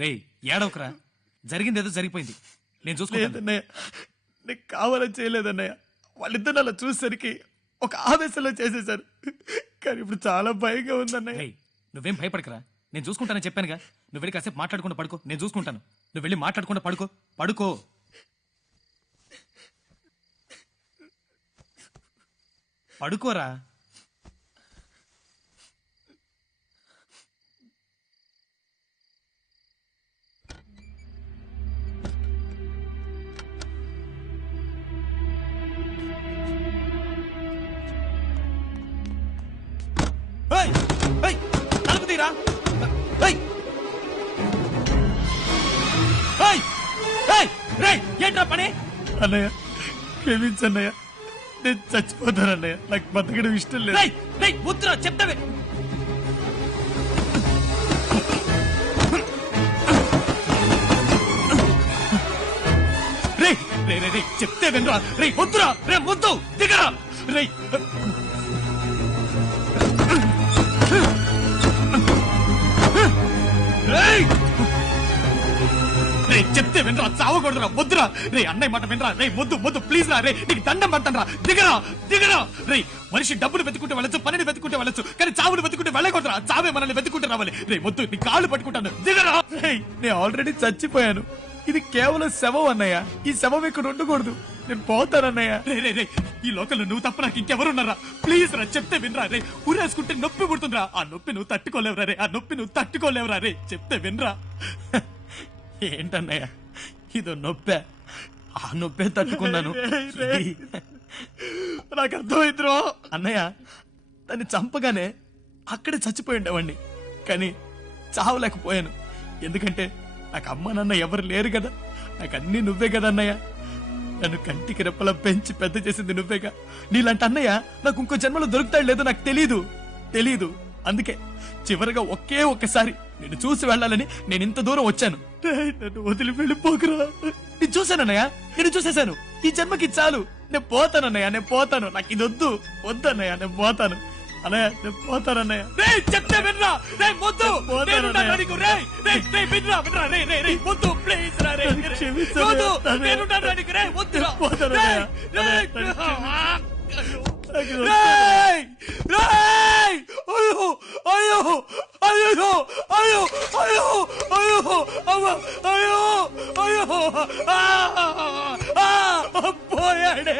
రేయ్ ఏడవకరా, జరిగిందేదో జరిగిపోయింది, నేను చూసుకుంటాను. నీకు కావాలని చేయలేదన్నయ్య. వాళ్ళిద్దరు అలా చూసేసరికి ఒక ఆవేశంలో చేసేశారు. కానీ ఇప్పుడు చాలా భయంగా ఉందన్నయ్య. రేయ్ నువ్వేం భయపడకరా, నేను చూసుకుంటానని చెప్పానుగా. నువ్వు వెళ్ళి కాసేపు మాట్లాడకుండా పడుకో, నేను చూసుకుంటాను. నువ్వు వెళ్ళి మాట్లాడకుండా పడుకో, పడుకో. పడుకోరా. తలుపు తీరా. ఏంట్రా పని? అన్నయ్య క్షమించన్నయ్య, నేను చచ్చిపోతానన్నయ్య. నాకు బతకడం ఇష్టం లేదు. వద్దురా చెప్తావే. రే రే రే చెప్తే వినరా. రే వద్దురా, రే వద్దు, దిగరా. రే రే చెప్తే వినరా, చావకూడదురా, వద్దురా. రే అన్నయ్య మాట వినరా. రే వద్దు వద్దు ప్లీజ్ రా. రే నీకు దండం పడతాను రా, దిగరా దిగరా. రే మనిషి డబ్బులు వెతుకుంటే వెళ్ళొచ్చు, పనిని వెతుకుంటే వెళ్ళొచ్చు, కానీ చావును వెతుకుంటే వెళ్ళకూడదురా. చావే మనల్ని వెతుకుంటే రావాలి. రే వద్దు, నీ కాళ్ళు పట్టుకుంటాను, దిగరా. నేను ఆల్రెడీ చచ్చిపోయాను. ఇది కేవలం శవం అన్నయ్య. ఈ శవం ఇక్కడ ఉండకూడదు. నేను పోతానన్నయ్య. రే రే రే ఈ లోకల్లో నువ్వు తప్ప నాకు ఇంకెవరున్నారా? ప్లీజ్ రా చెప్తే వినరా. రే ఊరేసుకుంటే నొప్పి పుడుతుందిరా. ఆ నొప్పి నువ్వు తట్టుకోలేవురా. రే ఆ నొప్పి నువ్వు తట్టుకోలేవురా. రే చెప్తే వినరా. ఏంటన్నయ్య ఇదో నొప్పే? ఆ నొప్పే తట్టుకున్నాను. నాకు అర్థమైందిరో. అన్నయ్య దాన్ని చంపగానే అక్కడే చచ్చిపోయి ఉండేవాడిని, కానీ చావలేకపోయాను. ఎందుకంటే నాకు అమ్మ నాన్న ఎవరు లేరు కదా. నాకు అన్నీ నువ్వే కదా అన్నయ్య. నన్ను కంటికి రెప్పలా పెంచి పెద్ద చేసింది నువ్వేగా. నీలాంటి అన్నయ్య నాకు ఇంకో జన్మలో దొరుకుతాడు లేదో నాకు తెలీదు. అందుకే చివరిగా ఒకే ఒక్కసారి నేను చూసి వెళ్ళాలని నేను ఇంత దూరం వచ్చాను. నన్ను వదిలి వెళ్ళిపోకురా. నేను చూశానన్నయ్య, నేను చూసేశాను. ఈ జన్మకి చాలు. నేను పోతానన్నయ్య, నేను పోతాను. నాకు ఇది వద్దన్నయ్య, నేను పోతాను అన్నయ్య, నేను పోతానన్నయ్య. రే చెప్తే వినరా. రే వద్దు, వినరా. రే వద్దు ప్లీజ్ రా. రే వద్దు, నేనున్నాను నీకు. రే వద్దురా. పోయాడే.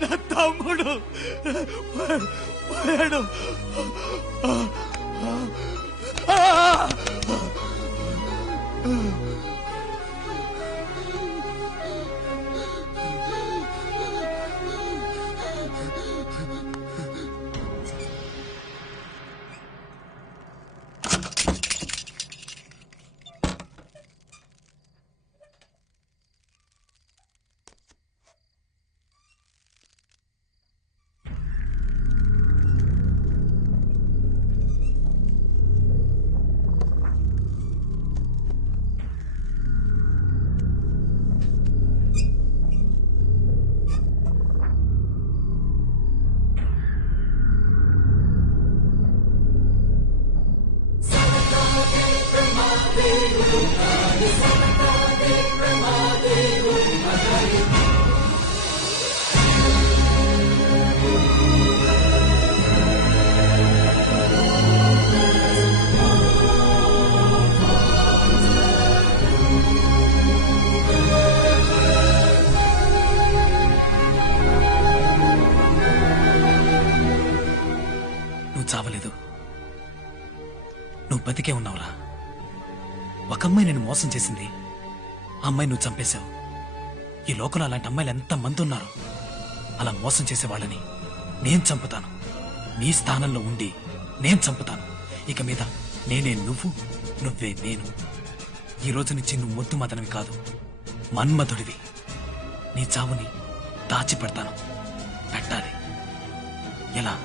నా తమ్ముడు పోయాడు. చావలేదు, నువ్వు బతికే ఉన్నావురా. ఒక అమ్మాయి నేను మోసం చేసింది, ఆ అమ్మాయి నువ్వు చంపేశావు. ఈ లోకంలో అలాంటి అమ్మాయిలు ఎంతమంది ఉన్నారు. అలా మోసం చేసేవాళ్ళని నేను చంపుతాను. నీ స్థానంలో ఉండి నేను చంపుతాను. ఇక మీద నేనే నువ్వు, నువ్వే నేను. ఈ రోజు నుంచి నువ్వు మొద్దు మదనవి కాదు, మన్మధుడివి. నీ చావుని దాచి పెడతాను. పెట్టాలి. ఎలా?